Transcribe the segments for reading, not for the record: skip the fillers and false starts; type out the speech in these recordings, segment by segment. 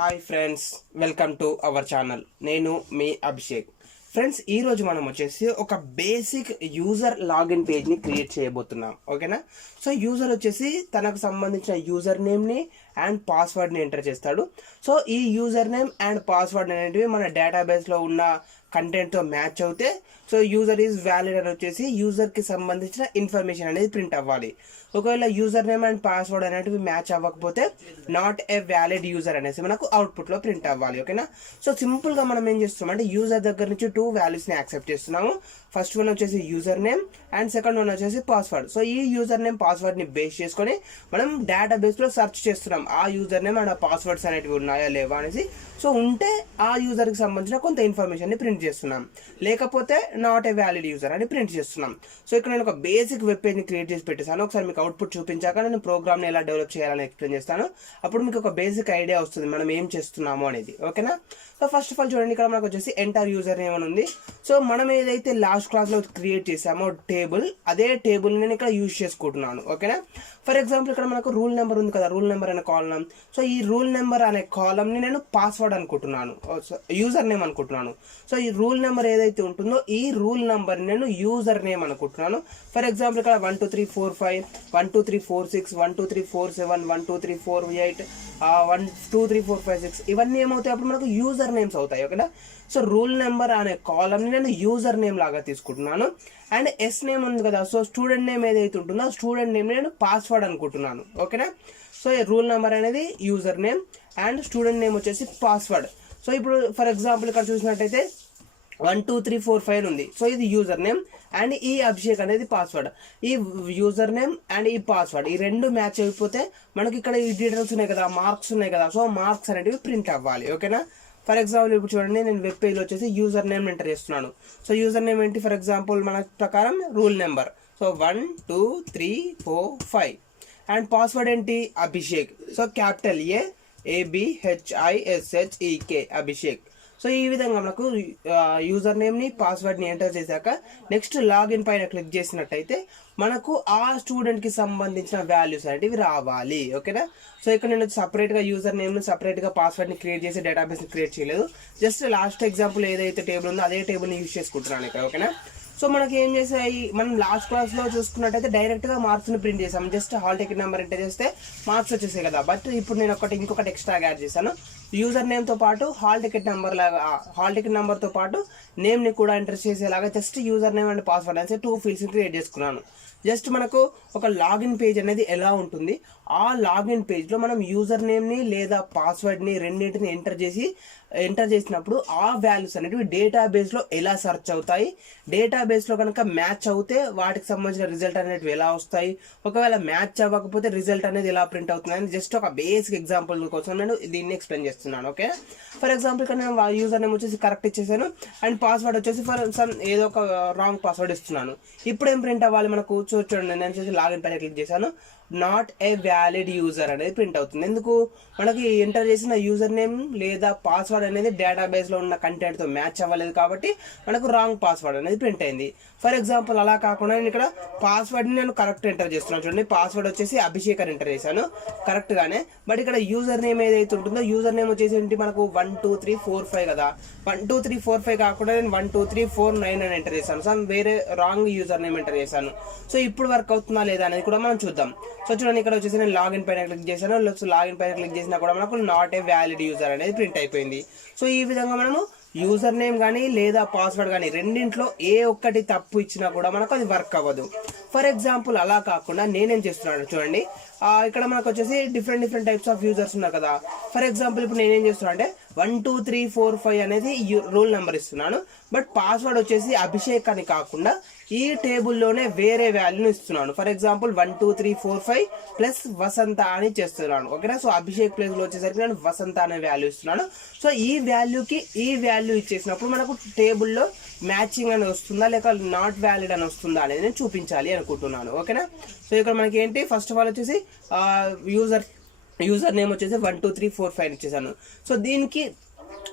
Hi friends, welcome to our channel. నేను మీ Abhishek. Friends, ఈరోజు మనం వచ్చేసి ఒక బేసిక్ యూజర్ లాగిన్ పేజ్ని క్రియేట్ చేయబోతున్నాం. ఓకేనా? సో యూజర్ వచ్చేసి తనకు సంబంధించిన యూజర్ నేమ్ని అండ్ పాస్వర్డ్ని ఎంటర్ చేస్తాడు. సో ఈ యూజర్ నేమ్ అండ్ పాస్వర్డ్ అనేటివి మన డేటాబేస్లో ఉన్న కంటెంట్తో మ్యాచ్ అవుతే సో యూజర్ ఈజ్ వ్యాలిడ్ అని వచ్చేసి యూజర్కి సంబంధించిన ఇన్ఫర్మేషన్ అనేది ప్రింట్ అవ్వాలి. ఒకవేళ యూజర్ నేమ్ అండ్ పాస్వర్డ్ అనేటివి మ్యాచ్ అవ్వకపోతే నాట్ ఏ వ్యాలిడ్ యూజర్ అనేసి మనకు అవుట్పుట్లో ప్రింట్ అవ్వాలి. ఓకేనా? సో సింపుల్గా మనం ఏం చేస్తున్నాం అంటే యూజర్ దగ్గర నుంచి 2 వాల్యూస్ని యాక్సెప్ట్ చేస్తున్నాము. ఫస్ట్ వన్ వచ్చేసి user name and second one వచ్చేసి పాస్వర్డ్. సో ఈ యూజర్ నేమ్ పాస్వర్డ్ని బేస్ చేసుకొని మనం డేటాబేస్లో సెర్చ్ చేస్తున్నాం ఆ యూజర్ నేమ్ అండ్ ఆ పాస్వర్డ్స్ అనేటివి ఉన్నాయా లేవా అనేసి. సో ఉంటే ఆ యూజర్కి సంబంధించిన కొంత ఇన్ఫర్మేషన్ని ప్రింట్ చేస్తున్నాం, లేకపోతే నాట్ ఏ వ్యాలిడ్ యూజర్ అని ప్రింట్ చేస్తున్నాం. సో ఇక్కడ నేను ఒక బేసిక్ వెబ్ పేజ్ని క్రియేట్ చేసి పెట్టేసాను. ఒకసారి మీకు అవుట్పుట్ చూపించాక నేను ప్రోగ్రామ్ని ఎలా డెవలప్ చేయాలని ఎక్స్ప్లెయిన్ చేస్తాను. అప్పుడు మీకు ఒక బేసిక్ ఐడియా వస్తుంది మనం ఏం చేస్తున్నాము అనేది. ఓకేనా? సో ఫస్ట్ ఆఫ్ ఆల్ చూడండి, ఇక్కడ మనకు వచ్చేసి ఎంటర్ యూజర్ నేమ్ అని ఉంది. సో మనం ఏదైతే లాస్ట్ క్లాస్లో క్రియేట్ చేసామో టేబుల్, అదే టేబుల్ నేను ఇక్కడ యూజ్ చేసుకుంటున్నాను. ఓకేనా? ఫర్ ఎగ్జాంపుల్ ఇక్కడ మనకు రూల్ నెంబర్ ఉంది కదా, రూల్ నెంబర్ అనే కాలం. సో ఈ రూల్ నెంబర్ అనే కాలంని నేను పాస్వర్డ్ అనుకుంటున్నాను, యూజర్ నేమ్ అనుకుంటున్నాను. సో ఈ రూల్ నెంబర్ ఏదైతే ఉంటుందో ఈ రూల్ నెంబర్ నేను యూజర్ నేమ్ అనుకుంటున్నాను. ఫర్ ఎగ్జాంపుల్ ఇక్కడ 1 2 3 4 5 1 2 3 4 6 1 2 3 4 7 1 2 3 4 8 1 2 3 4 5 6 ఇవన్నీ ఏమవుతాయి అప్పుడు మనకు యూజర్ నేమ్స్ అవుతాయి. ఓకేనా? సో రూల్ నెంబర్ అనే కాలంని నేను యూజర్ నేమ్ లాగా తీసుకుంటున్నాను. అండ్ ఎస్ నేమ్ ఉంది కదా, సో స్టూడెంట్ నేమ్ ఏదైతే ఉంటుందో స్టూడెంట్ నేమ్ నేను పాస్వర్డ్ అనుకుంటున్నాను. ఓకేనా? సో ఈ రూల్ నెంబర్ అనేది user name and student name వచ్చేసి పాస్వర్డ్. సో ఇప్పుడు ఫర్ ఎగ్జాంపుల్ ఇక్కడ చూసినట్టయితే 1 2 3 4 5 ఉంది. సో ఇది యూజర్ నేమ్ అండ్ ఈ అభిషేక్ అనేది పాస్వర్డ్. ఈ యూజర్ నేమ్ అండ్ ఈ పాస్వర్డ్ ఈ రెండు మ్యాచ్ అయిపోతే మనకి ఇక్కడ ఈ డీటెయిల్స్ ఉన్నాయి కదా, మార్క్స్ ఉన్నాయి కదా, సో మార్క్స్ అనేటివి ప్రింట్ అవ్వాలి. ఓకేనా? ఫర్ ఎగ్జాంపుల్ ఇప్పుడు చూడండి, నేను వెబ్ పేజ్లో వచ్చేసి యూజర్ నేమ్ ఎంటర్ చేస్తున్నాను. సో యూజర్ నేమ్ ఏంటి? ఫర్ ఎగ్జాంపుల్ మన ప్రకారం rule number. So 1 2 3 4 5 and password ఏంటి? Abhishek. So capital ABHISHEK Abhishek. So ఈ విధంగా మనకు యూజర్ నేమ్ని పాస్వర్డ్ని ఎంటర్ చేశాక నెక్స్ట్ లాగిన్ పైన క్లిక్ చేసినట్టయితే మనకు ఆ స్టూడెంట్కి సంబంధించిన వాల్యూస్ అనేటివి రావాలి. ఓకేనా? సో ఇక్కడ నేను సపరేట్గా యూజర్ నేమ్ని సపరేట్గా పాస్వర్డ్ని క్రియేట్ చేసి డేటాబేస్ని క్రియేట్ చేయలేదు. జస్ట్ లాస్ట్ ఎగ్జాంపుల్ ఏదైతే టేబుల్ ఉందో అదే టేబుల్ని యూజ్ చేసుకుంటున్నాను ఇక్కడ. ఓకేనా? సో మనకి ఏం చేసాయి, మనం లాస్ట్ క్లాస్లో చూసుకున్నట్టయితే డైరెక్ట్గా మార్క్స్ని ప్రింట్ చేసాం. Just hall ticket number enter చేస్తే మార్క్స్ వచ్చేసాయి కదా. బట్ ఇప్పుడు నేను ఇంకొకటి ఎక్స్ట్రాగా యాడ్ చేశాను. యూజర్ నేమ్తో పాటు హాల్ టికెట్ నెంబర్తో పాటు నేమ్ని కూడా ఎంటర్ చేసేలాగా just user name and password అనేసి 2 ఫీల్డ్స్ని క్రియేట్ చేసుకున్నాను. జస్ట్ మనకు ఒక లాగిన్ పేజ్ అనేది ఎలా ఉంటుంది, ఆ లాగిన్ పేజ్లో మనం యూజర్ నేమ్ని లేదా పాస్వర్డ్ని రెండింటిని ఎంటర్ చేసినప్పుడు ఆ వాల్యూస్ అనేవి డేటాబేస్లో ఎలా సెర్చ్ అవుతాయి, డేటాబేస్లో కనుక మ్యాచ్ అవుతే వాటికి సంబంధించిన రిజల్ట్ అనేవి ఎలా వస్తాయి, ఒకవేళ మ్యాచ్ అవ్వకపోతే రిజల్ట్ అనేది ఎలా ప్రింట్ అవుతుంది అని జస్ట్ ఒక బేసిక్ ఎగ్జాంపుల్ కోసం నేను దీన్ని ఎక్స్ప్లెయిన్ చేస్తున్నాను. ఓకే? ఫర్ ఎగ్జాంపుల్ ఇక్కడ నేను యూజర్ నేమ్ వచ్చేసి కరెక్ట్ ఇచ్చేసాను అండ్ పాస్వర్డ్ వచ్చేసి ఫర్ సమ్ ఏదో ఒక రాంగ్ పాస్వర్డ్ ఇస్తున్నాను. ఇప్పుడు ఏం ప్రింట్ అవ్వాలి మనకు? చూడండి, నేను వచ్చేసి లాగిన్ పైన క్లిక్ చేశాను. నాట్ ఏ వ్యాలిడ్ యూజర్ అనేది ప్రింట్ అవుతుంది. ఎందుకు? మనకి ఎంటర్ చేసిన యూజర్ నేమ్ లేదా పాస్వర్డ్ అనేది డేటాబేస్లో ఉన్న కంటెంట్తో మ్యాచ్ అవ్వలేదు కాబట్టి మనకు రాంగ్ పాస్వర్డ్ అనేది ప్రింట్ అయింది. ఫర్ ఎగ్జాంపుల్ అలా కాకుండా నేను ఇక్కడ పాస్వర్డ్ని నేను కరెక్ట్ ఎంటర్ చేస్తున్నాను. చూడండి, పాస్వర్డ్ వచ్చేసి అభిషేక్ అని ఎంటర్ చేశాను కరెక్ట్గానే. బట్ ఇక్కడ యూజర్ నేమ్ ఏదైతే ఉంటుందో యూజర్ నేమ్ వచ్చేసి ఏంటి మనకు 1 2 3 4 5 కదా. 1 2 3 4 5 కాకుండా నేను 1 2 3 4 9 అని ఎంటర్ చేశాను. సో వేరే రాంగ్ యూజర్ నేమ్ ఎంటర్ చేశాను. సో ఇప్పుడు వర్క్ అవుతుందా లేదా అనేది కూడా మనం చూద్దాం. సో చూడండి, ఇక్కడ వచ్చేసి నేను లాగిన్ పైన క్లిక్ చేశాను. లాగిన్ పైన క్లిక్ చేసినా కూడా మనకు నాట్ ఏ వ్యాలిడ్ యూజర్ అనేది ప్రింట్ అయిపోయింది. సో ఈ విధంగా మనము యూజర్ నేమ్ కానీ లేదా పాస్వర్డ్ కానీ రెండింట్లో ఏ ఒక్కటి తప్పు ఇచ్చినా కూడా మనకు అది వర్క్ అవ్వదు. ఫర్ ఎగ్జాంపుల్ అలా కాకుండా నేనేం చేస్తున్నాను చూడండి, ఇక్కడ మనకు వచ్చేసి డిఫరెంట్ టైప్స్ ఆఫ్ యూజర్స్ ఉన్నారు కదా. ఫర్ ఎగ్జాంపుల్ ఇప్పుడు నేనేం చేస్తున్నాను అంటే 1 2 3 4 5 అనేది రూల్ నెంబర్ ఇస్తున్నాను. బట్ పాస్వర్డ్ వచ్చేసి అభిషేక్ అని కాకుండా ఈ టేబుల్లోనే వేరే వాల్యూని ఇస్తున్నాను. ఫర్ ఎగ్జాంపుల్ 1 2 3 4 5 ప్లస్ వసంత అని చేస్తున్నాను. ఓకేనా? సో అభిషేక్ ప్లేస్లో వచ్చేసరికి నేను వసంత అనే వాల్యూ ఇస్తున్నాను. సో ఈ వాల్యూకి ఈ వాల్యూ ఇచ్చేసినప్పుడు మనకు టేబుల్లో మ్యాచింగ్ అని వస్తుందా లేక నాట్ వ్యాలిడ్ అని వస్తుందా అనేది నేను చూపించాలి అనుకుంటున్నాను. ఓకేనా? సో ఇక్కడ మనకి ఏంటి, ఫస్ట్ ఆఫ్ ఆల్ వచ్చేసి యూజర్ నేమ్ వచ్చేసి 1 2 3 4 5 ఇచ్చేసాను. సో దీనికి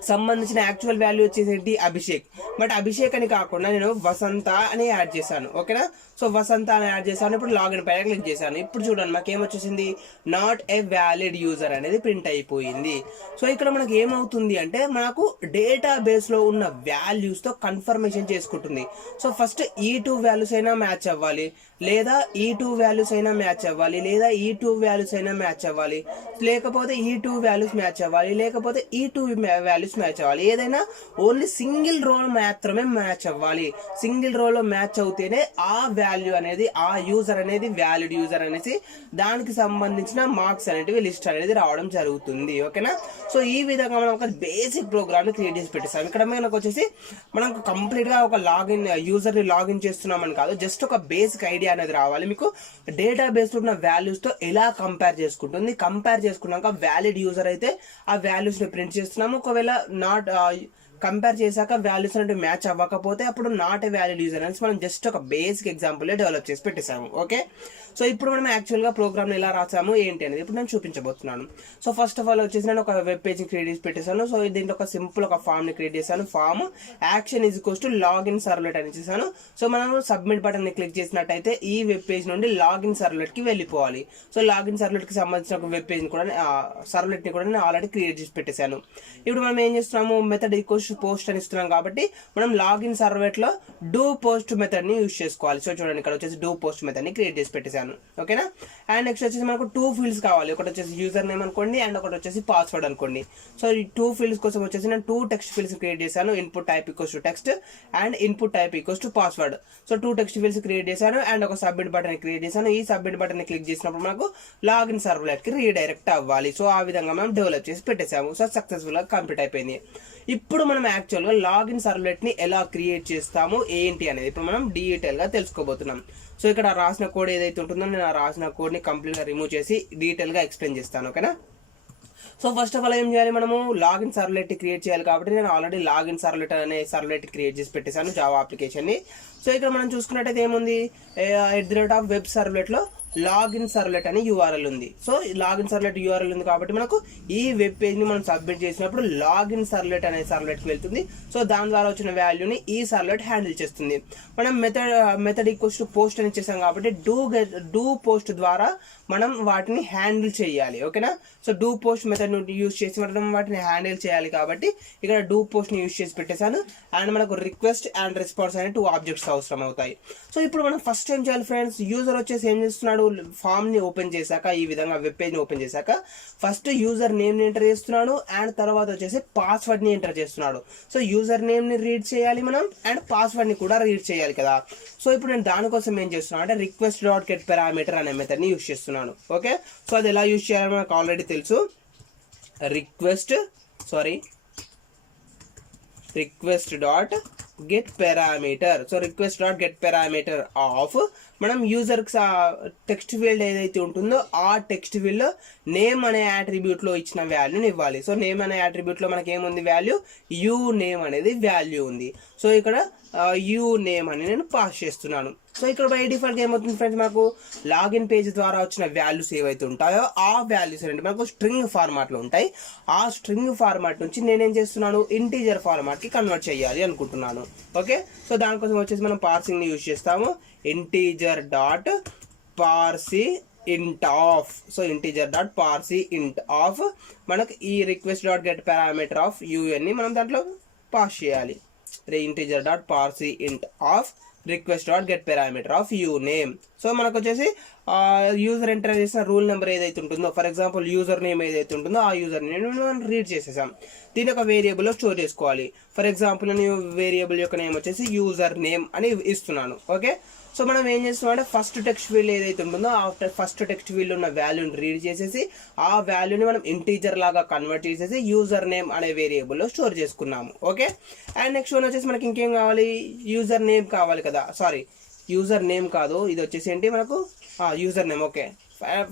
సంబంధించిన యాక్చువల్ వాల్యూ వచ్చేసి ఏంటి అభిషేక్, బట్ అభిషేక్ అని కాకుండా నేను వసంత అని యాడ్ చేశాను. ఓకేనా, సో వసంత అని యాడ్ చేశాను. ఇప్పుడు లాగిన్ పైన క్లిక్ చేశాను. ఇప్పుడు చూడండి మాకు ఏమొచ్చేసింది, నాట్ ఏ వ్యాలిడ్ యూజర్ అనేది ప్రింట్ అయిపోయింది. సో ఇక్కడ మనకి ఏమవుతుంది అంటే మనకు డేటాబేస్లో ఉన్న వాల్యూస్తో కన్ఫర్మేషన్ చేసుకుంటుంది. సో ఫస్ట్ ఈ 2 వాల్యూస్ అయినా మ్యాచ్ అవ్వాలి, లేదా ఈ 2 వాల్యూస్ అయినా మ్యాచ్ అవ్వాలి, లేదా ఈ 2 వాల్యూస్ అయినా మ్యాచ్ అవ్వాలి, లేకపోతే ఈ 2 వాల్యూస్ మ్యాచ్ అవ్వాలి, లేకపోతే ఈ 2 వాల్యూస్ మ్యాచ్ అవ్వాలి. ఏదైనా ఓన్లీ సింగిల్ రోల్ మాత్రమే మ్యాచ్ అవ్వాలి. సింగిల్ రోలో మ్యాచ్ అవుతేనే ఆ వాల్యూ అనేది, ఆ యూజర్ అనేది వ్యాలిడ్ యూజర్ అనేసి దానికి సంబంధించిన మార్క్స్ అనేటివి లిస్ట్ అనేది రావడం జరుగుతుంది. ఓకేనా, సో ఈ విధంగా మనం ఒక బేసిక్ ప్రోగ్రామ్ ని క్రియేట్ చేసి పెట్టేస్తాం. ఇక్కడ మనకు వచ్చేసి మనకు కంప్లీట్ గా ఒక లాగిన్ యూజర్ ని లాగిన్ చేస్తున్నామని కాదు, జస్ట్ ఒక బేసిక్ ఐడియా అనేది రావాలి. మీకు డేటాబేస్ లో ఉన్న వాల్యూస్ తో ఎలా కంపేర్ చేసుకుంటుంది, కంపేర్ చేసుకున్నాక వ్యాలిడ్ యూజర్ అయితే ఆ వాల్యూస్ ని ప్రింట్ చేస్తున్నాము. ఒకవేళ నాట్ కంపేర్ చేశాక వాల్యూస్ అంటే మ్యాచ్ అవ్వకపోతే అప్పుడు నాట్ ఏ వ్యాలిడ్ యూజర్ అనేసి మనం జస్ట్ ఒక బేసిక్ ఎగ్జాంపుల్ డెవలప్ చేసి పెట్టేసాము. ఓకే, సో ఇప్పుడు మనం యాక్చువల్గా ప్రోగ్రామ్ని ఎలా రాసాము ఏంటి అనేది ఇప్పుడు నేను చూపించబోతున్నాను. సో ఫస్ట్ ఆఫ్ ఆల్ వచ్చేసి నేను ఒక వెబ్ పేజ్ క్రియేట్ చేసి పెట్టేశాను. సో దీంట్లో ఒక సింపుల్ ఒక ఫామ్ని క్రియేట్ చేశాను. Form action is equals to login servlet అని చేశాను. సో మనం సబ్మిట్ బటన్ని క్లిక్ చేసినట్టయితే ఈ వెబ్ పేజ్ నుండి లాగిన్ సర్వ్లెట్కి వెళ్ళిపోవాలి. సో లాగిన్ సర్వ్లెట్కి సంబంధించిన ఒక వెబ్ పేజ్ని కూడా సర్వ్లెట్ని కూడా నేను ఆల్రెడీ క్రియేట్ చేసి పెట్టేశాను. ఇప్పుడు మనం ఏం చేస్తున్నాము, మెథడ్ ఈక్వల్స్ పోస్ట్ అని ఇస్తున్నాం కాబట్టి మనం లాగిన్ సర్వ్లెట్ లో డూ పోస్ట్ మెథడ్ ని యూజ్ చేసుకోవాలి. సో చూడండి ఇక్కడ వచ్చేసి డూ పోస్ట్ మెథడ్ ని క్రియేట్ చేసి పెట్టేశాను. ఓకేనా, అండ్ నెక్స్ట్ వచ్చేసి మనకు 2 ఫీల్డ్స్ కావాలి. ఒకటి వచ్చేసి యూజర్ నేమ్ అనుకోండి అండ్ ఒకటి వచ్చేసి పాస్వర్డ్ అనుకోండి. సో ఈ 2 ఫీల్డ్స్ కోసం వచ్చేసి నేను 2 టెక్స్ట్ ఫీల్డ్స్ క్రియేట్ చేశాను. Input type equals to text and input type equals to password. So 2 text fields create చేశాను అండ్ ఒక సబ్మిట్ బటన్ క్రియేట్ చేశాను. ఈ సబ్మిట్ బటన్ క్లిక్ చేసినప్పుడు మనకు లాగిన్ సర్వ్లెట్ కి రీడైరెక్ట్ అవ్వాలి. సో ఆ విధంగా మనం డెవలప్ చేసి పెట్టేసాము. సో సక్సెస్ఫుల్ గా కంప్లీట్ అయిపోయింది. ఇప్పుడు మనం యాక్చువల్గా లాగిన్ సర్వ్లెట్ ని ఎలా క్రియేట్ చేస్తాము ఏంటి అనేది ఇప్పుడు మనం డీటెయిల్ గా తెలుసుకోబోతున్నాం. సో ఇక్కడ రాసిన కోడ్ ఏదైతే ఉంటుందో నేను ఆ రాసిన కోడ్ ని కంప్లీట్ గా రిమూవ్ చేసి డీటెయిల్ గా ఎక్స్ప్లెయిన్ చేస్తాను. ఓకేనా, సో ఫస్ట్ ఆఫ్ ఆల్ ఏం చేయాలి, మనము లాగిన్ సర్వ్లెట్ క్రియేట్ చేయాలి కాబట్టి నేను ఆల్రెడీ లాగిన్ సర్వ్లెట్ అనే సర్వ్లెట్ క్రియేట్ చేసి పెట్టేశాను జావా అప్లికేషన్ ని. సో ఇక్కడ మనం చూసుకున్నట్టయితే ఏముంది, @వెబ్ సర్వ్లెట్ లో లాగిన్ సర్వ్లెట్ అనే యూఆర్ఎల్ ఉంది. సో లాగిన్ సర్వ్లెట్ యూఆర్ఎల్ ఉంది కాబట్టి మనకు ఈ వెబ్ పేజ్ ని మనం సబ్మిట్ చేసినప్పుడు లాగిన్ సర్వ్లెట్ అనే సర్వ్లెట్ కి వెళ్తుంది. సో దాని ద్వారా వచ్చిన వాల్యూని ఈ సర్వ్లెట్ హ్యాండిల్ చేస్తుంది. మనం మెథడ్ ఈక్వల్స్ టు పోస్ట్ అని ఇచ్చేసాం కాబట్టి డూ పోస్ట్ ద్వారా మనం వాటిని హ్యాండిల్ చేయాలి. ఓకేనా, so do post method use చేసి మనం వాటిని హ్యాండిల్ చేయాలి కాబట్టి ఇక్కడ డూ పోస్ట్ ని యూజ్ చేసి పెట్టేశాను. అండ్ మనకు రిక్వెస్ట్ అండ్ రెస్పాన్స్ అనే 2 ఆబ్జెక్ట్స్ అవసరం అవుతాయి. సో ఇప్పుడు మనం ఫస్ట్ ఏం చేయాలి ఫ్రెండ్స్, యూజర్ వచ్చేసి ఏం చేస్తున్నాడు, ఫామ్ ని ఓపెన్ చేశాక ఈ విధంగా వెబ్ పేజ్ ని ఓపెన్ చేశాక ఫస్ట్ యూజర్ నేమ్ ని ఎంటర్ చేస్తున్నాడు అండ్ తర్వాత వచ్చేసి పాస్వర్డ్ ని ఎంటర్ చేస్తున్నాడు. సో యూజర్ నేమ్ ని రీడ్ చేయాలి మనం అండ్ పాస్వర్డ్ ని కూడా రీడ్ చేయాలి కదా. సో ఇప్పుడు నేను దానికోసం ఏం చేస్తున్నాను అంటే రిక్వెస్ట్ డాట్ గెట్ పారామీటర్ అనే మెథడ్ ని యూజ్ చేస్తున్నాను. ఓకే, సో అది ఎలా యూజ్ చేయాలో మనకు ఆల్రెడీ తెలుసు. Request dot get parameter. So request dot get parameter of మనం యూజర్ టెక్స్ట్ ఫీల్డ్ ఏదైతే ఉంటుందో ఆ టెక్స్ట్ ఫీల్డ్ లో నేమ్ అనే యాట్రిబ్యూట్ లో ఇచ్చిన వాల్యూని ఇవ్వాలి. సో నేమ్ అనే యాట్రిబ్యూట్ లో మనకి ఏముంది వాల్యూ, యూ నేమ్ అనేది వాల్యూ ఉంది. సో ఇక్కడ యూ నేమ్ అని నేను పాస్ చేస్తున్నాను. సో ఇక్కడ బై డిఫాల్ట్ ఏమవుతుంది ఫ్రెండ్స్, మనకు లాగిన్ పేజ్ ద్వారా వచ్చిన వాల్యూస్ ఏవైతే ఉంటాయో ఆ వాల్యూస్ అంటే మనకు స్ట్రింగ్ ఫార్మాట్ లో ఉంటాయి. ఆ స్ట్రింగ్ ఫార్మాట్ నుంచి నేనేం చేస్తున్నాను, ఇంటీజర్ ఫార్మాట్ కి కన్వర్ట్ చేయాలి అనుకుంటున్నాను. ఓకే, సో దానికోసం వచ్చేసి మనం పార్సింగ్ ని యూజ్ చేస్తాము. ఇంటీజర్ డాట్ పార్సీ ఇంట్ of. So integer dot Parsi ఇంట్ ఆఫ్ మనకు ఈ request dot get parameter of UN ని మనం దాంట్లో పాస్ చేయాలి. ఇంటీజర్ డాట్ పార్సీ ఇంట్ of request dot get parameter of you name. So మనకు వచ్చేసి యూజర్ ఎంటర్ చేసిన రూల్ నెంబర్ ఏదైతే ఉంటుందో, ఫర్ ఎగ్జాంపుల్ యూజర్ నేమ్ ఏదైతే ఉంటుందో ఆ యూజర్ నేమ్ మనం రీడ్ చేసేసాం. దీని ఒక వేరియబుల్లో స్టోర్ చేసుకోవాలి. ఫర్ ఎగ్జాంపుల్ నేను వేరియబుల్ యొక్క నేమ్ వచ్చేసి యూజర్ నేమ్ అని ఇస్తున్నాను. ఓకే, సో మనం ఏం చేస్తున్నాం అంటే ఫస్ట్ టెక్స్ట్ ఫీల్డ్ ఏదైతే ఉంటుందో ఆఫ్టర్ ఫస్ట్ టెక్స్ట్ ఫీల్డ్ ఉన్న వాల్యూని రీడ్ చేసేసి ఆ వాల్యూని మనం ఇంటీజర్ లాగా కన్వర్ట్ చేసేసి యూజర్ నేమ్ అనే వేరియబుల్లో స్టోర్ చేసుకున్నాము. ఓకే, అండ్ నెక్స్ట్ వన్ వచ్చేసి మనకి ఇంకేం కావాలి, యూజర్ నేమ్ కావాలి కదా. సారీ, యూజర్ నేమ్ కాదు, ఇది వచ్చేసి ఏంటి మనకు user name. Okay,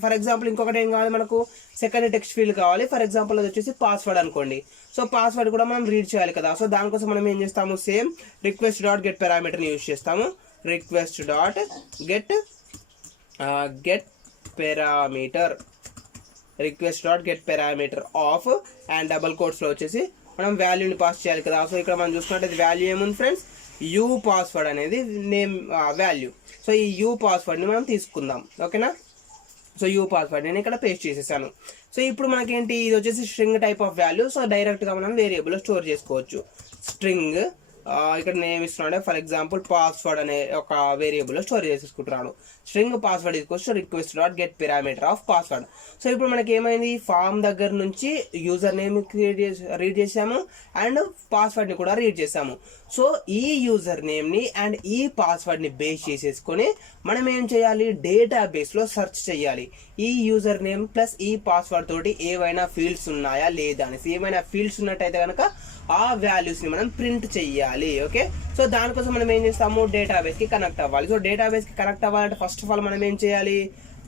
for example ఇంకొకటి ఏం కావాలి, మనకు సెకండ్ టెక్స్ట్ ఫీల్డ్ కావాలి. ఫర్ ఎగ్జాంపుల్ అది వచ్చేసి పాస్వర్డ్ అనుకోండి. సో పాస్వర్డ్ కూడా మనం రీడ్ చేయాలి కదా. సో దానికోసం మనం ఏం చేస్తాము, సేమ్ రిక్వెస్ట్ డాట్ గెట్ పారామీటర్ని యూజ్ చేస్తాము. Request dot get parameter of and double quotes లో వచ్చేసి మనం వాల్యూని పాస్ చేయాలి కదా. సో ఇక్కడ మనం చూసుకున్నట్టయితే వాల్యూ ఏముంది ఫ్రెండ్స్, యూ పాస్వర్డ్ అనేది నేమ్ వాల్యూ. సో ఈ యూ పాస్వర్డ్ని మనం తీసుకుందాం, ఓకేనా. సో యూ పాస్వర్డ్ నేను ఇక్కడ పేస్ట్ చేసేసాను. సో ఇప్పుడు మనకేంటి, ఇది వచ్చేసి string type of value. So డైరెక్ట్గా మనం వేరియబుల్లో స్టోర్ చేసుకోవచ్చు. స్ట్రింగ్ ఇక్కడ నేను ఇస్తున్నాను ఫర్ ఎగ్జాంపుల్ పాస్వర్డ్ అనే ఒక వేరియబుల్లో స్టోర్ చేసుకుంటున్నాను. String password equals to request dot get parameter of password. So ఇప్పుడు మనకి ఏమైంది, ఫామ్ దగ్గర నుంచి యూజర్ నేమ్ రీడ్ చేసాము అండ్ పాస్వర్డ్ని కూడా రీడ్ చేసాము. సో ఈ యూజర్ నేమ్ని అండ్ ఈ పాస్వర్డ్ని బేస్ చేసేసుకొని మనం ఏం చేయాలి, డేటాబేస్లో సెర్చ్ చేయాలి. ఈ యూజర్ నేమ్ ప్లస్ ఈ పాస్వర్డ్ తోటి ఏవైనా ఫీల్డ్స్ ఉన్నాయా లేదా అనేసి. ఏమైనా ఫీల్డ్స్ ఉన్నట్టయితే కనుక ఆ వాల్యూస్ని మనం ప్రింట్ చెయ్యాలి, ఓకే. సో దానికోసం మనం ఏం చేస్తాము, డేటాబేస్కి కనెక్ట్ అవ్వాలి. సో డేటాబేస్కి కనెక్ట్ అవ్వాలంటే ఫస్ట్ ఆఫ్ ఆల్ మనం ఏం చేయాలి,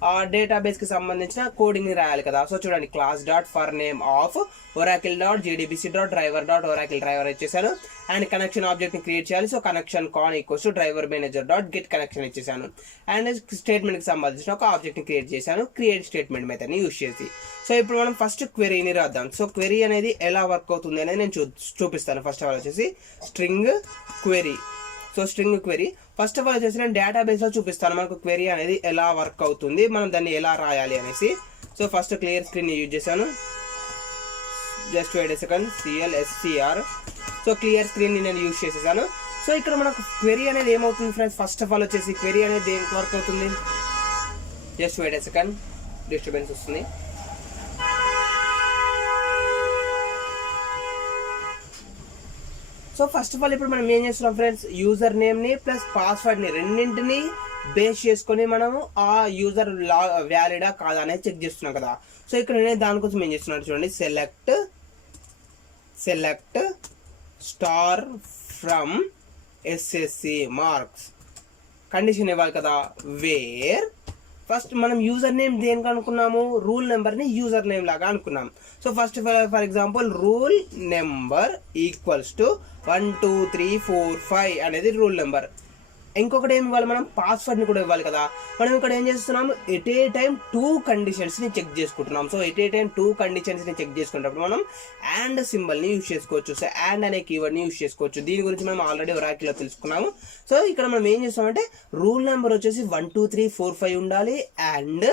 ఆ డేటాబేస్కి సంబంధించిన కోడింగ్ని రాయాలి కదా. సో చూడండి, class dot for name of Oracle dot JDBC dot driver dot Oracle driver ఇచ్చేసాను. అండ్ కనెక్షన్ ఆబ్జెక్ట్ని క్రియేట్ చేయాలి. So connection con equals to driver manager dot get connection ఇచ్చేసాను. అండ్ స్టేట్మెంట్కి సంబంధించిన ఒక ఆబ్జెక్ట్ని క్రియేట్ చేశాను, క్రియేట్ స్టేట్మెంట్ మెథడ్ని యూజ్ చేసి. సో ఇప్పుడు మనం ఫస్ట్ క్వెరీని రాద్దాం. సో క్వెరీ అనేది ఎలా వర్క్ అవుతుంది అనేది నేను చూపిస్తాను. ఫస్ట్ ఆఫ్ ఆల్ వచ్చేసి string query. So string query first of all వచ్చేసి నేను డేటాబేస్లో చూపిస్తాను మనకు క్వెరీ అనేది ఎలా వర్క్ అవుతుంది, మనం దాన్ని ఎలా రాయాలి అనేసి. So first clear screen use చేశాను. Just wait a second, CLSCR. So clear స్క్రీన్ని నేను యూజ్ చేసేసాను. సో ఇక్కడ మనకు క్వెరీ అనేది ఏమవుతుంది ఫ్రెండ్స్, ఫస్ట్ ఆఫ్ ఆల్ వచ్చేసి క్వెరీ అనేది దేనికి వర్క్ అవుతుంది. Just wait a second, disturbance వస్తుంది. సో ఫస్ట్ ఆఫ్ ఆల్ ఇప్పుడు మనం ఏం చేస్తున్నాం ఫ్రెండ్స్, యూజర్ నేమ్ని ప్లస్ పాస్వర్డ్ని రెండింటిని బేస్ చేసుకొని మనము ఆ యూజర్ వ్యాలిడా కాదా అనేది చెక్ చేస్తున్నాం కదా. సో ఇక్కడ నేను దానికోసం ఏం చేస్తున్నాను చూడండి, select star from SSC marks condition ఇవ్వాలి కదా. వేర్ ఫస్ట్ మనం యూజర్ నేమ్ దేనికి అనుకున్నాము, రూల్ నెంబర్ని యూజర్ నేమ్ లాగా అనుకున్నాం. So first for example rule number equals to 1 2 3 4 5 అనేది రూల్ నెంబర్. ఇంకొకటి ఏమి ఇవ్వాలి, మనం పాస్వర్డ్ని కూడా ఇవ్వాలి కదా. మనం ఇక్కడ ఏం చేస్తున్నాము, ఎట్ ఏ టైం 2 కండిషన్స్ని చెక్ చేసుకుంటున్నాం. సో ఎట్ ఏ టైం 2 కండిషన్స్ని చెక్ చేసుకున్నప్పుడు మనం అండ్ సింబల్ని యూజ్ చేసుకోవచ్చు. సో అండ్ అనే కీవర్డ్ని యూజ్ చేసుకోవచ్చు. దీని గురించి మనం ఆల్రెడీ ఒరాకిల్లో తెలుసుకున్నాము. సో ఇక్కడ మనం ఏం చేస్తామంటే రూల్ నెంబర్ వచ్చేసి 1 2 3 4 5 ఉండాలి. అండ్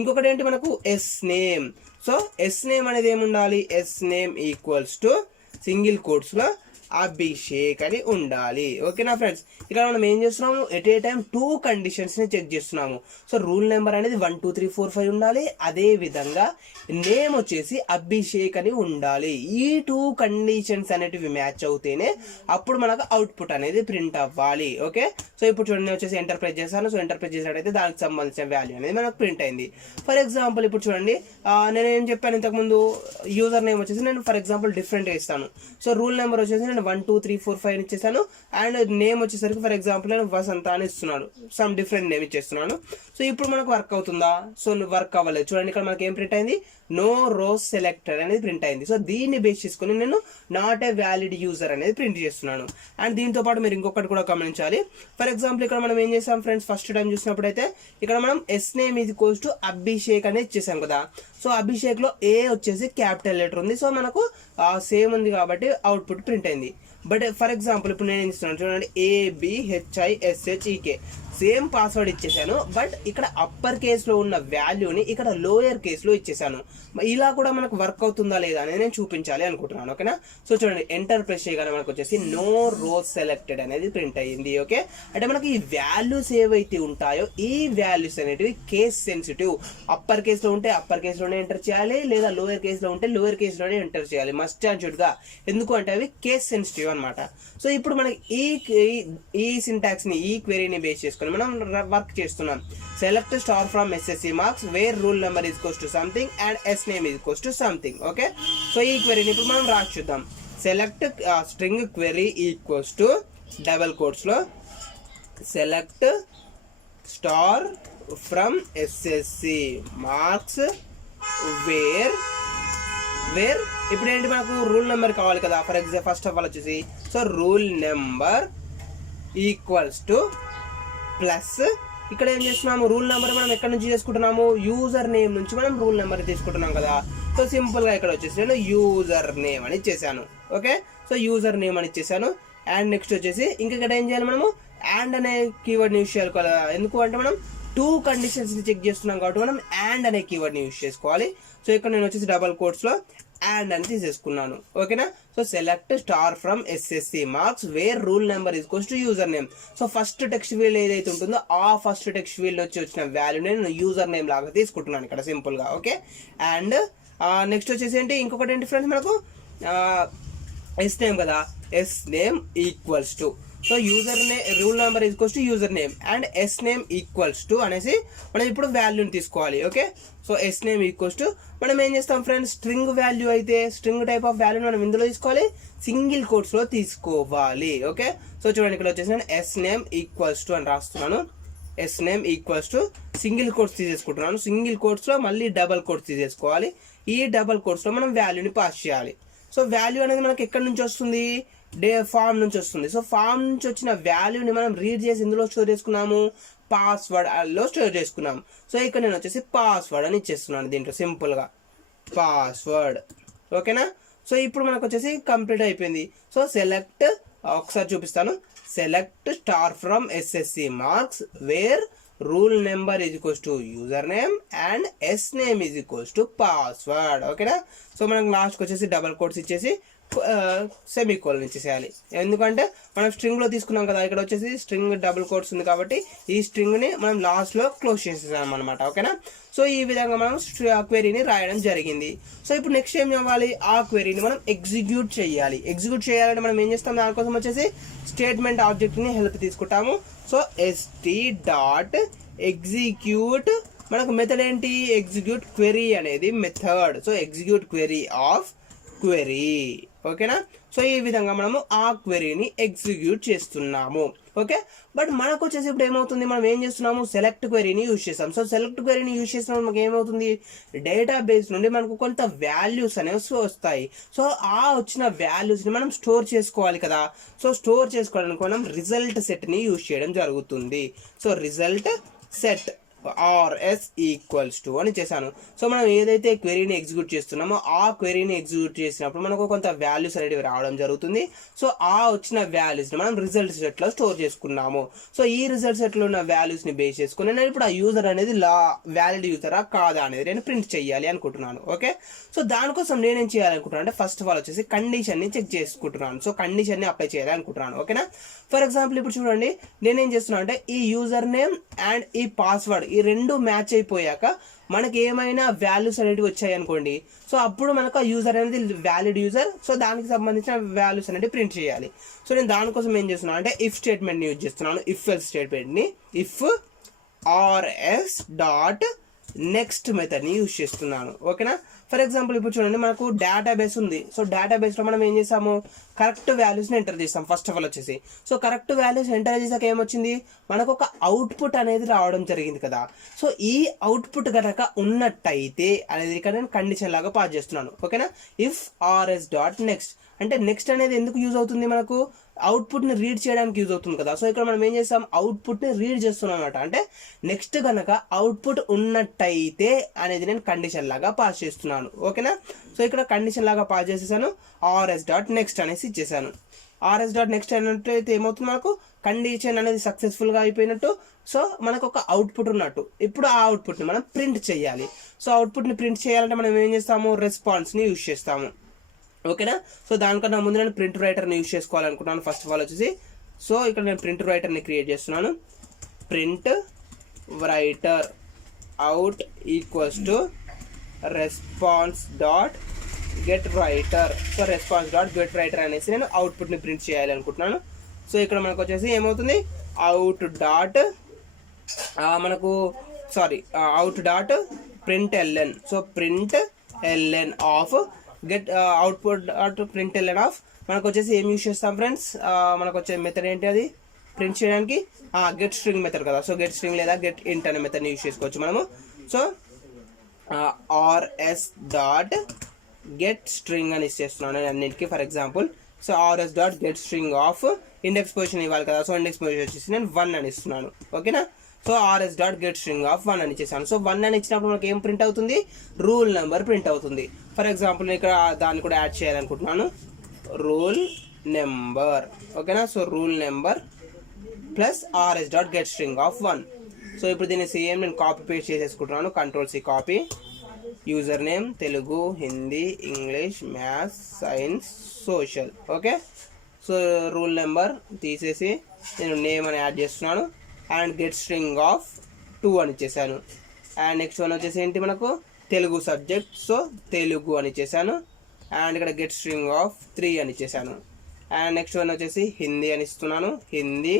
ఇంకొకటి ఏంటి మనకు S name. So S name అనేది ఏముండాలి, S name equals to single కోట్స్లో అభిషేక్ అని ఉండాలి, ఓకేనా ఫ్రెండ్స్. ఇక్కడ మనం ఏం చేస్తున్నాము, ఎట్ ఏ టైం 2 కండిషన్స్ని చెక్ చేస్తున్నాము. సో రూల్ నెంబర్ అనేది 1 2 3 4 5 ఉండాలి. అదే విధంగా నేమ్ వచ్చేసి అభిషేక్ అని ఉండాలి. ఈ 2 కండిషన్స్ అనేటివి మ్యాచ్ అవుతేనే అప్పుడు మనకు అవుట్పుట్ అనేది ప్రింట్ అవ్వాలి, ఓకే. సో ఇప్పుడు చూడండి, వచ్చేసి ఎంటర్ ప్రెస్ చేశాను. సో ఎంటర్ ప్రెస్ చేసినట్టయితే దానికి సంబంధించిన వాల్యూ అనేది మనకు ప్రింట్ అయింది. ఫర్ ఎగ్జాంపుల్ ఇప్పుడు చూడండి, నేను ఏం చెప్పాను ఇంతకుముందు, యూజర్ నేమ్ వచ్చేసి నేను ఫర్ ఎగ్జాంపుల్ డిఫరెంట్గా ఇస్తాను. సో రూల్ నెంబర్ వచ్చేసి 1 2 3 4 5 ఇచ్చేసాను. అండ్ నేమ్ వచ్చేసరికి ఫర్ ఎగ్జాంపుల్ నేను వసంత అని ఇస్తున్నాను, సమ్ డిఫరెంట్ నేమ్ ఇచ్చేస్తున్నాను. సో ఇప్పుడు మనకు వర్క్ అవుతుందా, సో వర్క్ అవ్వలేదు. చూడండి ఇక్కడ మనకి ఏం ప్రింట్ అయింది, నో రోస్ సెలెక్టెడ్ అనేది ప్రింట్ అయింది. సో దీన్ని బేస్ చేసుకుని నేను నాట్ ఏ వ్యాలిడ్ యూజర్ అనేది ప్రింట్ చేస్తున్నాను. అండ్ దీంతో పాటు మీరు ఇంకొకటి కూడా గమనించాలి. ఫర్ ఎగ్జాంపుల్ ఇక్కడ మనం ఏం చేసాం ఫ్రెండ్స్, ఫస్ట్ టైం చూసినప్పుడు అయితే ఇక్కడ మనం S name is equals to Abhishek అనేది ఇచ్చేసాం కదా. సో అభిషేక్లో ఏ వచ్చేసి క్యాపిటల్ లెటర్ ఉంది. సో మనకు సేమ్ ఉంది కాబట్టి అవుట్పుట్ ప్రింట్ అయింది. బట్ ఫర్ ఎగ్జాంపుల్ ఇప్పుడు నేను ఏం ఇస్తున్నాను చూడండి, ABHISHEK సేమ్ పాస్వర్డ్ ఇచ్చేసాను. బట్ ఇక్కడ అప్పర్ కేస్లో ఉన్న వాల్యూని ఇక్కడ లోయర్ కేస్లో ఇచ్చేసాను. ఇలా కూడా మనకు వర్క్ అవుతుందా లేదా అనేది నేను చూపించాలి అనుకుంటున్నాను, ఓకేనా. సో చూడండి, ఎంటర్ ప్రెస్ చేయగానే మనకు వచ్చేసి నో రోస్ సెలెక్టెడ్ అనేది ప్రింట్ అయ్యింది, ఓకే. అంటే మనకి ఈ వాల్యూస్ ఏవైతే ఉంటాయో ఈ వాల్యూస్ అనేటివి కేస్ సెన్సిటివ్. అప్పర్ కేస్లో ఉంటే అప్పర్ కేస్లోనే ఎంటర్ చేయాలి, లేదా లోయర్ కేస్లో ఉంటే లోయర్ కేస్లోనే ఎంటర్ చేయాలి మస్ట్ అండ్ షుడ్గా. ఎందుకు అంటే అవి కేస్ సెన్సిటివ్ అనమాట. సో ఇప్పుడు మనకి ఈ సింటాక్స్ని, ఈ క్వెరీని బేస్ చేసుకొని మనం వర్క్ చేస్తున్నాం. Select star from SSC marks where rule number is equals to something and S name is equals to something, okay. So ఈ క్వెరీని ఇప్పుడు మనం రాసి చూద్దాం. Select string query equals to double కోట్స్లో select star from SSC marks where ఇప్పుడు ఏంటి, మనకు రూల్ నెంబర్ కావాలి కదా. For example first of all వచ్చేసి so rule number equals to plus ఇక్కడ ఏం చేస్తున్నాము, రూల్ నెంబర్ మనం ఎక్కడి నుంచి చేసుకుంటున్నాము, యూజర్ నేమ్ నుంచి మనం రూల్ నెంబర్ తీసుకుంటున్నాం కదా. సో సింపుల్గా ఇక్కడ వచ్చేసి నేను యూజర్ నేమ్ అని ఇచ్చేసాను. ఓకే, సో యూజర్ నేమ్ అని ఇచ్చేసాను. అండ్ నెక్స్ట్ వచ్చేసి ఇంకా ఇక్కడ ఏం చేయాలి మనము అండ్ అనే కీవర్డ్ని యూజ్ చేయాలి కదా. ఎందుకు అంటే మనం 2 కండిషన్స్ని చెక్ చేస్తున్నాం కాబట్టి మనం అండ్ అనే కీవర్డ్ని యూజ్ చేసుకోవాలి. సో ఇక్కడ నేను వచ్చేసి డబల్ కోట్స్లో అండ్ అని తీసేసుకున్నాను. ఓకేనా, so select star from SSC marks where rule number equals to user name. So first text field ఏదైతే ఉంటుందో ఆ ఫస్ట్ టెక్స్ట్ ఫీల్డ్ వచ్చి వచ్చిన వాల్యూని నేను యూజర్ నేమ్ లాగా తీసుకుంటున్నాను ఇక్కడ సింపుల్గా. ఓకే, అండ్ నెక్స్ట్ వచ్చేసి ఏంటి ఇంకొకటి ఏంటి ఫ్రెండ్స్ మనకు ఎస్ నేమ్ కదా, S name equals to, so user name roll number equals to user name and S name equals to అనేసి మనం ఇప్పుడు వాల్యూని తీసుకోవాలి. Okay, so S name equals to మనం ఏం చేస్తాం ఫ్రెండ్స్, స్ట్రింగ్ వాల్యూ అయితే స్ట్రింగ్ టైప్ ఆఫ్ వాల్యూని మనం ఇందులో తీసుకోవాలి, సింగిల్ కోట్స్లో తీసుకోవాలి. ఓకే, సో చూడండి ఇక్కడ వచ్చేసి నేను ఎస్ నేమ్ ఈక్వల్స్ టు అని రాస్తున్నాను. S name equals to single quotes తీసేసుకుంటున్నాను. సింగిల్ కోట్స్లో మళ్ళీ డబల్ కోట్స్ తీసేసుకోవాలి. ఈ డబల్ కోట్స్లో మనం వాల్యూని పాస్ చేయాలి. సో వాల్యూ అనేది మనకి ఎక్కడి నుంచి వస్తుంది, ఫామ్ నుంచి వస్తుంది. సో ఫామ్ నుంచి వచ్చిన వాల్యూని మనం రీడ్ చేసి ఇందులో స్టోర్ చేసుకున్నాము, పాస్వర్డ్లో స్టోర్ చేసుకున్నాము. సో ఇక్కడ నేను వచ్చేసి పాస్వర్డ్ అని ఇచ్చేస్తున్నాను దీంట్లో సింపుల్గా పాస్వర్డ్. ఓకేనా, సో ఇప్పుడు మనకు వచ్చేసి కంప్లీట్ అయిపోయింది. సో సెలెక్ట్ ఒకసారి చూపిస్తాను, select star from SSC marks where rule number is equals to user name and S name is equals to password. ఓకేనా, సో మనకు లాస్ట్కి వచ్చేసి డబల్ కోట్స్ ఇచ్చేసి సెమీకోలన్ ఇచ్చేసేయాలి. ఎందుకంటే మనం స్ట్రింగ్లో తీసుకున్నాం కదా, ఇక్కడ వచ్చేసి స్ట్రింగ్ డబుల్ కోట్స్ ఉంది కాబట్టి ఈ స్ట్రింగ్ని మనం లాస్ట్లో క్లోజ్ చేసేసాం అనమాట. ఓకేనా, సో ఈ విధంగా మనం క్వెరీని రాయడం జరిగింది. సో ఇప్పుడు నెక్స్ట్ ఏం కావాలి, ఆ క్వెరీని మనం ఎగ్జిక్యూట్ చేయాలి. ఎగ్జిక్యూట్ చేయాలంటే మనం ఏం చేస్తాం, దానికోసం వచ్చేసి స్టేట్మెంట్ ఆబ్జెక్ట్ని హెల్ప్ తీసుకుంటాము. సో st డాట్ ఎగ్జిక్యూట్ మనకు మెథడ్ ఏంటి, ఎగ్జిక్యూట్ క్వెరీ అనేది method. So execute query of query. ఓకేనా, సో ఈ విధంగా మనము ఆ క్వెరీని ఎగ్జిక్యూట్ చేస్తున్నాము. ఓకే, బట్ మనకు వచ్చేసి ఇప్పుడు ఏమవుతుంది, మనం ఏం చేస్తున్నాము సెలెక్ట్ క్వెరీని యూజ్ చేస్తాం. సో సెలెక్ట్ క్వెరీని యూజ్ చేసినప్పుడు మనకు ఏమవుతుంది, డేటాబేస్ నుండి మనకు కొంత వాల్యూస్ అనేవి వస్తాయి. సో ఆ వచ్చిన వాల్యూస్ని మనం స్టోర్ చేసుకోవాలి కదా. సో స్టోర్ చేసుకోవడానికి మనం రిజల్ట్ సెట్ని యూజ్ చేయడం జరుగుతుంది. So result set RS equals to అని చేశాను. సో మనం ఏదైతే క్వెరీని ఎగ్జిక్యూట్ చేస్తున్నామో ఆ క్వెరీని ఎగ్జిక్యూట్ చేసినప్పుడు మనకు కొంత వాల్యూస్ అనేవి రావడం జరుగుతుంది. సో ఆ వచ్చిన వాల్యూస్ని మనం రిజల్ట్ సెట్లో స్టోర్ చేసుకున్నాము. సో ఈ రిజల్ట్ సెట్లో ఉన్న వాల్యూస్ని బేస్ చేసుకుని నేను ఇప్పుడు ఆ యూజర్ అనేది వ్యాలిడ్ యూజరా కాదా అనేది నేను ప్రింట్ చేయాలి అనుకుంటున్నాను. ఓకే, సో దానికోసం నేనేం చేయాలనుకుంటున్నాను అంటే ఫస్ట్ ఆఫ్ ఆల్ వచ్చేసి కండిషన్ని చెక్ చేసుకుంటున్నాను. సో కండిషన్ని అప్లై చేయాలి అనుకుంటున్నాను. ఓకేనా, ఫర్ ఎగ్జాంపుల్ ఇప్పుడు చూడండి నేనేం చేస్తున్నాను అంటే ఈ యూజర్ నేమ్ అండ్ ఈ పాస్వర్డ్ ఈ రెండు మ్యాచ్ అయిపోయాక మనకి ఏమైనా వాల్యూస్ అనేవి వచ్చాయి అనుకోండి, సో అప్పుడు మనకు ఆ యూజర్ అనేది వ్యాలిడ్ యూజర్. సో దానికి సంబంధించిన వాల్యూస్ అనేవి ప్రింట్ చేయాలి. సో నేను దానికోసం ఏం చేస్తున్నాను అంటే ఇఫ్ స్టేట్మెంట్ని యూజ్ చేస్తున్నాను. ఇఫ్ ఎల్స్ స్టేట్మెంట్ని ఇఫ్ RS డాట్ నెక్స్ట్ మెథడ్ని యూజ్ చేస్తున్నాను. ఓకేనా, ఫర్ ఎగ్జాంపుల్ ఇప్పుడు చూడండి మనకు డేటాబేస్ ఉంది. సో డేటాబేస్లో మనం ఏం చేసాము, కరెక్ట్ వాల్యూస్ని ఎంటర్ చేస్తాం ఫస్ట్ ఆఫ్ ఆల్ వచ్చేసి. సో కరెక్ట్ వాల్యూస్ ఎంటర్ చేసాక ఏమొచ్చింది, మనకు ఒక అవుట్పుట్ అనేది రావడం జరిగింది కదా. సో ఈ అవుట్పుట్ కనుక ఉన్నట్టయితే అనేది ఇక్కడ నేను కండిషన్ లాగా పాస్ చేస్తున్నాను. ఓకేనా, ఇఫ్ RS డాట్ నెక్స్ట్ అంటే నెక్స్ట్ అనేది ఎందుకు యూజ్ అవుతుంది, మనకు అవుట్పుట్ని రీడ్ చేయడానికి యూజ్ అవుతుంది కదా. సో ఇక్కడ మనం ఏం చేస్తాం, అవుట్పుట్ని రీడ్ చేస్తున్నాం అనమాట. అంటే నెక్స్ట్ కనుక అవుట్పుట్ ఉన్నట్టయితే అనేది నేను కండిషన్ లాగా పాస్ చేస్తున్నాను. ఓకేనా, సో ఇక్కడ కండిషన్ లాగా పాస్ చేసేసాను. RS డాట్ నెక్స్ట్ అనేసి ఇచ్చేసాను. RS డాట్ నెక్స్ట్ అన్నట్టయితే ఏమవుతుంది, మనకు కండిషన్ అనేది సక్సెస్ఫుల్గా అయిపోయినట్టు. సో మనకు ఒక అవుట్పుట్ ఉన్నట్టు. ఇప్పుడు ఆ అవుట్పుట్ని మనం ప్రింట్ చేయాలి. సో అవుట్పుట్ని ప్రింట్ చేయాలంటే మనం ఏం చేస్తాము, రెస్పాన్స్ని యూజ్ చేస్తాము. ఓకేనా, సో దానికన్నా ముందు నేను ప్రింట్ రైటర్ని యూజ్ చేసుకోవాలనుకుంటున్నాను. ఫస్ట్ ఆఫ్ ఆల్ వచ్చేసి సో ఇక్కడ నేను ప్రింట్ రైటర్ని క్రియేట్ చేస్తున్నాను. Print writer out equals to response dot get writer. So response dot get writer అనేసి నేను అవుట్పుట్ని ప్రింట్ చేయాలి అనుకుంటున్నాను. సో ఇక్కడ మనకు వచ్చేసి ఏమవుతుంది, అవుట్ డాట్ మనకు out dot print LN. So print LN of get output dot print LN of మనకు వచ్చేసి ఏం యూజ్ చేస్తాం ఫ్రెండ్స్, మనకు వచ్చే మెథడ్ ఏంటి అది ప్రింట్ చేయడానికి, గెట్ స్ట్రింగ్ మెథడ్ కదా. సో గెట్ స్ట్రింగ్ లేదా గెట్ ఇంట్ అనే మెథడ్ని యూజ్ చేసుకోవచ్చు మనము. So RS dot get string అని ఇచ్చేస్తున్నాను నేను అన్నింటికి. For example so RS dot get string of index position ఇవ్వాలి కదా. సో ఇండెక్స్ పొజిషన్ వచ్చేసి నేను 1 అని ఇస్తున్నాను. ఓకేనా, so rs dot get string of 1 అని ఇచ్చేసాను. సో 1 అని ఇచ్చినప్పుడు మనకి ఏం ప్రింట్ అవుతుంది, రూల్ నెంబర్ ప్రింట్ అవుతుంది. ఫర్ ఎగ్జాంపుల్ నేను ఇక్కడ దాన్ని కూడా యాడ్ చేయాలనుకుంటున్నాను, రూల్ నెంబర్. ఓకేనా, so rule number plus rs dot get string of 1. So ఇప్పుడు దీన్ని సేమ్ నేను కాపీ పేస్ట్ చేసేసుకుంటున్నాను, Ctrl+C copy. User name Telugu, Hindi, English, maths, science, social. Okay, so rule number తీసేసి నేను నేమ్ అని యాడ్ చేస్తున్నాను అండ్ గెట్ స్ట్రింగ్ ఆఫ్ 2 అని ఇచ్చేసాను. అండ్ నెక్స్ట్ వన్ వచ్చేసి ఏంటి మనకు తెలుగు సబ్జెక్ట్, సో తెలుగు అని ఇచ్చేసాను. అండ్ ఇక్కడ గెట్ స్ట్రింగ్ ఆఫ్ 3 అని ఇచ్చేసాను. అండ్ నెక్స్ట్ వన్ వచ్చేసి హిందీ అని ఇస్తున్నాను, Hindi.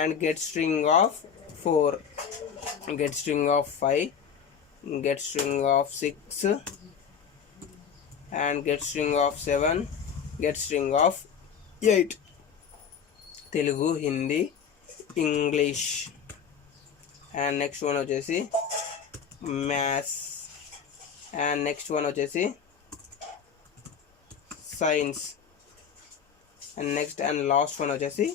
And get string of 4, get string of 5, get string of 6 and get string of 7, get string of 8. Telugu, Hindi, English. And next one వచ్చేసి మ్యాథ్స్. అండ్ నెక్స్ట్ వన్ వచ్చేసి science. And next and last one వచ్చేసి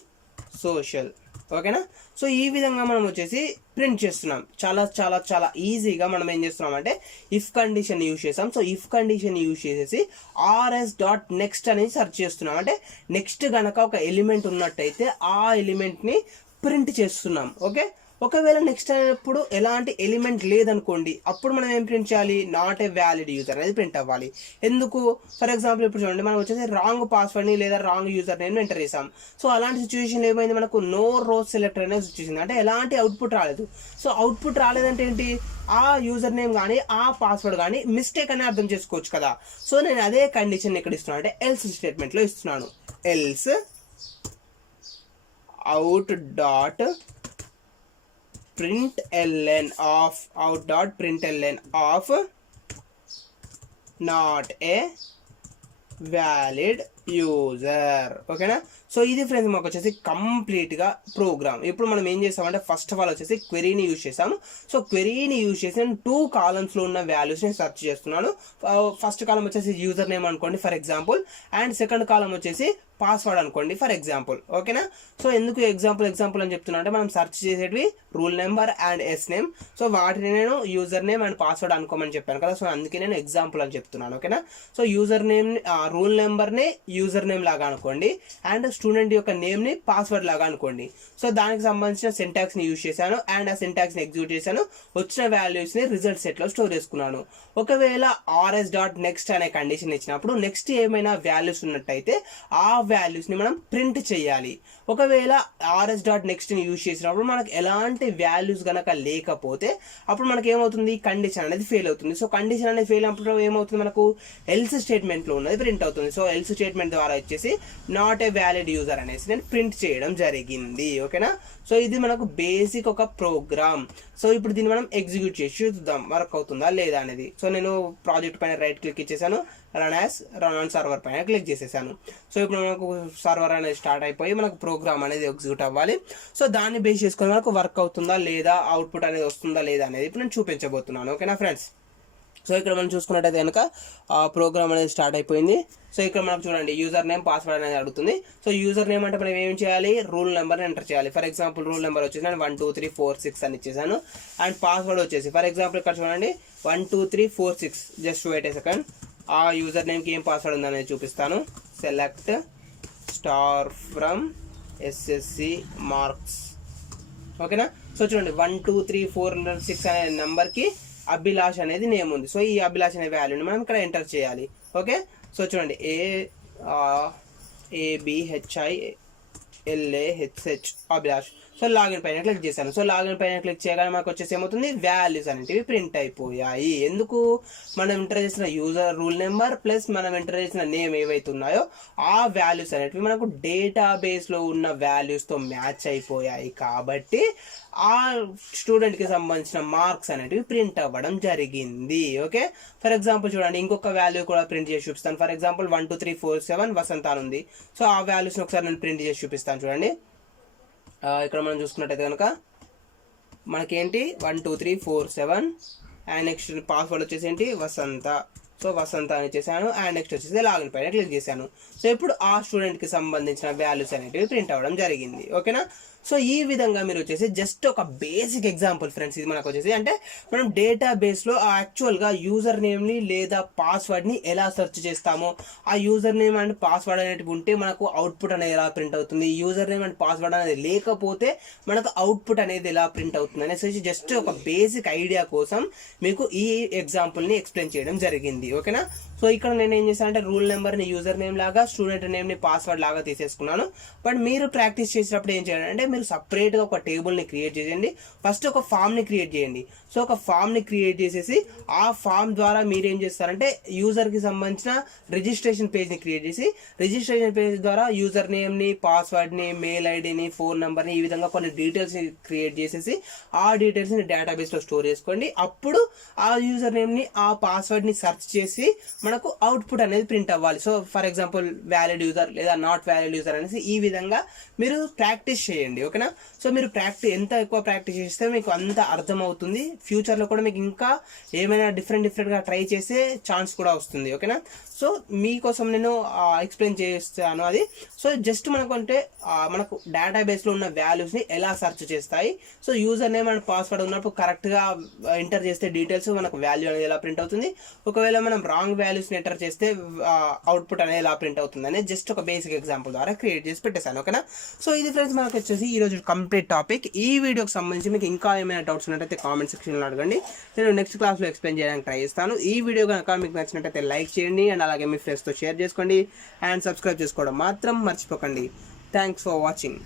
social. ఓకేనా, so ఈ విధంగా మనం వచ్చేసి print చేస్తున్నాం. చాలా చాలా చాలా ఈజీగా మనం ఏం చేస్తున్నాం అంటే ఇఫ్ కండిషన్ యూజ్ చేస్తాం. సో ఇఫ్ కండిషన్ యూజ్ చేసేసి rs డాట్ నెక్స్ట్ అనేది సెర్చ్ చేస్తున్నాం. అంటే నెక్స్ట్ కనుక ఒక ఎలిమెంట్ ఉన్నట్టయితే ఆ ఎలిమెంట్ని ప్రింట్ చేస్తున్నాం. ఓకే, ఒకవేళ నెక్స్ట్ అయినప్పుడు ఎలాంటి ఎలిమెంట్ లేదనుకోండి, అప్పుడు మనం ఏం ప్రింట్ చేయాలి, నాట్ ఏ వ్యాలిడ్ యూజర్ అనేది ప్రింట్ అవ్వాలి. ఎందుకు, ఫర్ ఎగ్జాంపుల్ ఇప్పుడు చూడండి, మనం వచ్చేసి రాంగ్ పాస్వర్డ్ని లేదా రాంగ్ యూజర్ నేమ్ ఎంటర్ చేసాం. సో అలాంటి సిచ్యువేషన్ ఏమైంది, మనకు నో రోస్ సెలెక్టర్ అనేది వచ్చేసింది, అంటే ఎలాంటి అవుట్పుట్ రాలేదు. సో అవుట్పుట్ రాలేదంటే ఏంటి, ఆ యూజర్ నేమ్ కానీ ఆ పాస్వర్డ్ కానీ మిస్టేక్ అని అర్థం చేసుకోవచ్చు కదా. సో నేను అదే కండిషన్ ఇక్కడ ఇస్తున్నాను, అంటే ఎల్స్ స్టేట్మెంట్లో ఇస్తున్నాను. Else out dot println of out dot println of not a valid user. ఓకేనా, సో ఇది ఫ్రెండ్స్ మాకు వచ్చేసి కంప్లీట్గా ప్రోగ్రామ్. ఇప్పుడు మనం ఏం చేస్తామంటే ఫస్ట్ ఆఫ్ ఆల్ వచ్చేసి క్వెరీని యూజ్ చేసాము. సో క్వెరీని యూజ్ చేసి నేను 2 కాలమ్స్లో ఉన్న వాల్యూస్ని సెర్చ్ చేస్తున్నాను. ఫస్ట్ కాలం వచ్చేసి యూజర్ నేమ్ అనుకోండి for example, and second column వచ్చేసి పాస్వర్డ్ అనుకోండి ఫర్ ఎగ్జాంపుల్. ఓకేనా, సో ఎందుకు ఎగ్జాంపుల్ అని చెప్తున్నా అంటే మనం సెర్చ్ చేసేటివి rule number and S name. So వాటిని నేను యూజర్ నేమ్ అండ్ పాస్వర్డ్ అనుకోమని చెప్పాను కదా, సో అందుకే నేను ఎగ్జాంపుల్ అని చెప్తున్నాను. ఓకేనా, సో యూజర్ నేమ్ రూల్ నెంబర్ని యూజర్ నేమ్ లాగా అనుకోండి అండ్ స్టూడెంట్ యొక్క నేమ్ని పాస్వర్డ్ లాగా అనుకోండి. సో దానికి సంబంధించిన సింటాక్స్ని యూజ్ చేశాను అండ్ ఆ సింటాక్స్ని ఎగ్జిక్యూట్ చేశాను. వచ్చిన వాల్యూస్ని రిజల్ట్ సెట్లో స్టోర్ చేసుకున్నాను. ఒకవేళ rs డాట్ నెక్స్ట్ అనే కండిషన్ ఇచ్చినప్పుడు నెక్స్ట్ ఏమైనా వాల్యూస్ ఉన్నట్టయితే ఆ వాల్యూస్ని మనం ప్రింట్ చేయాలి. ఒకవేళ rs డాట్ నెక్స్ట్ని యూజ్ చేసినప్పుడు మనకు ఎలాంటి వాల్యూస్ కనుక లేకపోతే అప్పుడు మనకి ఏమవుతుంది, కండిషన్ అనేది ఫెయిల్ అవుతుంది. సో కండిషన్ అనేది ఫెయిల్ అయినప్పుడు ఏమవుతుంది, మనకు ఎల్స్ స్టేట్మెంట్లో ఉన్నది ప్రింట్ అవుతుంది. సో ఎల్స్ స్టేట్మెంట్ ద్వారా వచ్చేసి నాట్ ఏ వ్యాలిడ్ యూజర్ అనేసి నేను ప్రింట్ చేయడం జరిగింది. ఓకేనా, సో ఇది మనకు బేసిక్ ఒక ప్రోగ్రామ్. సో ఇప్పుడు దీన్ని మనం ఎగ్జిక్యూట్ చేసి చూద్దాం వర్క్ అవుతుందా లేదా అనేది. సో నేను ప్రాజెక్ట్ పైన రైట్ క్లిక్ ఇచ్చేసాను, రన్ ఆన్ సర్వర్ పైన క్లిక్ చేసేసాను. సో ఇప్పుడు మనకు సర్వర్ అనేది స్టార్ట్ అయిపోయి మనకు ప్రోగ్రామ్ అనేది ఎగ్జిక్యూట్ అవ్వాలి. సో దాన్ని బేస్ చేసుకొని మనకు వర్క్ అవుతుందా లేదా, అవుట్పుట్ అనేది వస్తుందా లేదా అనేది ఇప్పుడు నేను చూపించబోతున్నాను. ఓకేనా ఫ్రెండ్స్, సో ఇక్కడ మనం చూసుకున్నట్టయితే కనుక ప్రోగ్రామ్ అనేది స్టార్ట్ అయిపోయింది. సో ఇక్కడ మనకు చూడండి యూజర్ నేమ్ పాస్వర్డ్ అనేది అడుగుతుంది. సో యూజర్ నేమ్ అంటే మనం ఏం చేయాలి, రూల్ నెంబర్ని ఎంటర్ చేయాలి. ఫర్ ఎగ్జాంపుల్ రూల్ నెంబర్ వచ్చేసి నేను 1 2 3 4 6 అని ఇచ్చేసాను. అండ్ పాస్వర్డ్ వచ్చేసి ఫర్ ఎగ్జాంపుల్ ఇక్కడ చూడండి 1 2 3 4 6. జస్ట్ వెయిట్ ఏ సెకండ్, ఆ యూజర్ నేమ్కి ఏం పాస్వర్డ్ ఉందనేది చూపిస్తాను. Select star from SSC marks. ఓకేనా, సో చూడండి 1 2 3 4 6 అనే నెంబర్కి అభిలాష్ అనేది నేమ్ ఉంది. సో ఈ అభిలాష్ అనే వాల్యూని మనం ఇక్కడ ఎంటర్ చేయాలి. ఓకే, సో చూడండి ABHILAHH అభిలాష్. సో లాగిన్ పైన క్లిక్ చేశాను. సో లాగిన్ పైన క్లిక్ చేయగానే మనకు వచ్చేసి ఏమవుతుంది, వాల్యూస్ అనేటివి ప్రింట్ అయిపోయాయి. ఎందుకు, మనం ఎంటర్ చేసిన యూజర్ రూల్ నెంబర్ ప్లస్ మనం ఎంటర్ చేసిన నేమ్ ఏవైతే ఉన్నాయో ఆ వాల్యూస్ అనేటివి మనకు డేటాబేస్లో ఉన్న వాల్యూస్తో మ్యాచ్ అయిపోయాయి. కాబట్టి ఆ స్టూడెంట్కి సంబంధించిన మార్క్స్ అనేటివి ప్రింట్ అవ్వడం జరిగింది. ఓకే, ఫర్ ఎగ్జాంపుల్ చూడండి ఇంకొక వాల్యూ కూడా ప్రింట్ చేసి చూపిస్తాను. ఫర్ ఎగ్జాంపుల్ 1 2 3 4 7 వసంత అని ఉంది. సో ఆ వాల్యూస్ని ఒకసారి నేను ప్రింట్ చేసి చూపిస్తాను. చూడండి ఇక్కడ మనం చూసుకున్నట్టయితే కనుక మనకేంటి 1 2 3 4 7 అండ్ నెక్స్ట్ పాస్వర్డ్ వచ్చేసి ఏంటి వసంత. సో వసంత అని చేశాను అండ్ నెక్స్ట్ వచ్చేసి లాగిన్ పైన క్లిక్ చేశాను. సో ఇప్పుడు ఆ స్టూడెంట్కి సంబంధించిన వాల్యూస్ అనేటివి ప్రింట్ అవ్వడం జరిగింది. ఓకేనా, సో ఈ విధంగా మీరు వచ్చేసి జస్ట్ ఒక బేసిక్ ఎగ్జాంపుల్ ఫ్రెండ్స్, ఇది మనకు వచ్చేసి అంటే మనం డేటాబేస్లో యాక్చువల్గా యూజర్ నేమ్ని లేదా పాస్వర్డ్ని ఎలా సెర్చ్ చేస్తామో, ఆ యూజర్ నేమ్ అండ్ పాస్వర్డ్ అనేటివి ఉంటే మనకు అవుట్పుట్ అనేది ఎలా ప్రింట్ అవుతుంది, యూజర్ నేమ్ అండ్ పాస్వర్డ్ అనేది లేకపోతే మనకు అవుట్పుట్ అనేది ఎలా ప్రింట్ అవుతుంది అనేసి జస్ట్ ఒక బేసిక్ ఐడియా కోసం మీకు ఈ ఎగ్జాంపుల్ని ఎక్స్ప్లెయిన్ చేయడం జరిగింది. ఓకేనా. సో ఇక్కడ నేను ఏం చేశాను అంటే రూల్ నెంబర్ని యూజర్ నేమ్ లాగా, స్టూడెంట్ నేమ్ని పాస్వర్డ్ లాగా తీసేసుకున్నాను. బట్ మీరు ప్రాక్టీస్ చేసేటప్పుడు ఏం చేయాలి అంటే మీరు సపరేట్గా ఒక టేబుల్ని క్రియేట్ చేయండి. ఫస్ట్ ఒక ఫామ్ని క్రియేట్ చేయండి. సో ఒక ఫామ్ని క్రియేట్ చేసేసి ఆ ఫామ్ ద్వారా మీరు ఏం చేస్తారంటే యూజర్కి సంబంధించిన రిజిస్ట్రేషన్ పేజ్ని క్రియేట్ చేసి, రిజిస్ట్రేషన్ పేజ్ ద్వారా యూజర్ నేమ్ని, పాస్వర్డ్ని, మెయిల్ ఐడిని, ఫోన్ నెంబర్ని, ఈ విధంగా కొన్ని డీటెయిల్స్ని క్రియేట్ చేసేసి ఆ డీటెయిల్స్ని డేటాబేస్లో స్టోర్ చేసుకోండి. అప్పుడు ఆ యూజర్ నేమ్ని, ఆ పాస్వర్డ్ని సెర్చ్ చేసి మనకు అవుట్పుట్ అనేది ప్రింట్ అవ్వాలి. So for example valid user లేదా నాట్ వ్యాలిడ్ యూజర్ అనేసి ఈ విధంగా మీరు ప్రాక్టీస్ చేయండి. ఓకేనా. సో మీరు ఎంత ఎక్కువ ప్రాక్టీస్ చేస్తే మీకు అంత అర్థమవుతుంది. ఫ్యూచర్లో కూడా మీకు ఇంకా ఏమైనా డిఫరెంట్గా ట్రై చేసే ఛాన్స్ కూడా వస్తుంది. ఓకేనా. సో మీకోసం నేను ఎక్స్ప్లెయిన్ చేస్తాను అది. సో జస్ట్ మనకు డేటాబేస్లో ఉన్న వాల్యూస్ని ఎలా సెర్చ్ చేస్తాయి, so user name and password ఉన్నప్పుడు కరెక్ట్గా ఎంటర్ చేస్తే డీటెయిల్స్ మనకు వాల్యూ అనేది ఎలా ప్రింట్ అవుతుంది, ఒకవేళ మనం రాంగ్ వాల్యూస్ని ఎంటర్ చేస్తే అవుట్పుట్ అనేది ఎలా ప్రింట్ అవుతుంది అనేది జస్ట్ ఒక బేసిక్ ఎగ్జాంపుల్ ద్వారా క్రియేట్ చేసి పెట్టేశాను. ఓకేనా. సో ఇది ఫ్రెండ్స్ మనకు వచ్చేసి ఈరోజు కంప్లీట్ టాపిక్. ఈ వీడియోకి సంబంధించి మీకు ఇంకా ఏమైనా డౌట్స్ ఉన్నట్టయితే కామెంట్ సెక్షన్లో అడగండి, నేను నెక్స్ట్ క్లాస్లో ఎక్స్ప్లెయిన్ చేయడానికి ట్రై చేస్తాను. ఈ వీడియో కనుక మీకు నచ్చినట్టయితే లైక్ చేయండి అండ్ అలాగే మీ ఫ్రెండ్స్తో షేర్ చేసుకోండి అండ్ సబ్స్క్రైబ్ చేసుకోవడం మాత్రం మర్చిపోకండి. Thanks for watching.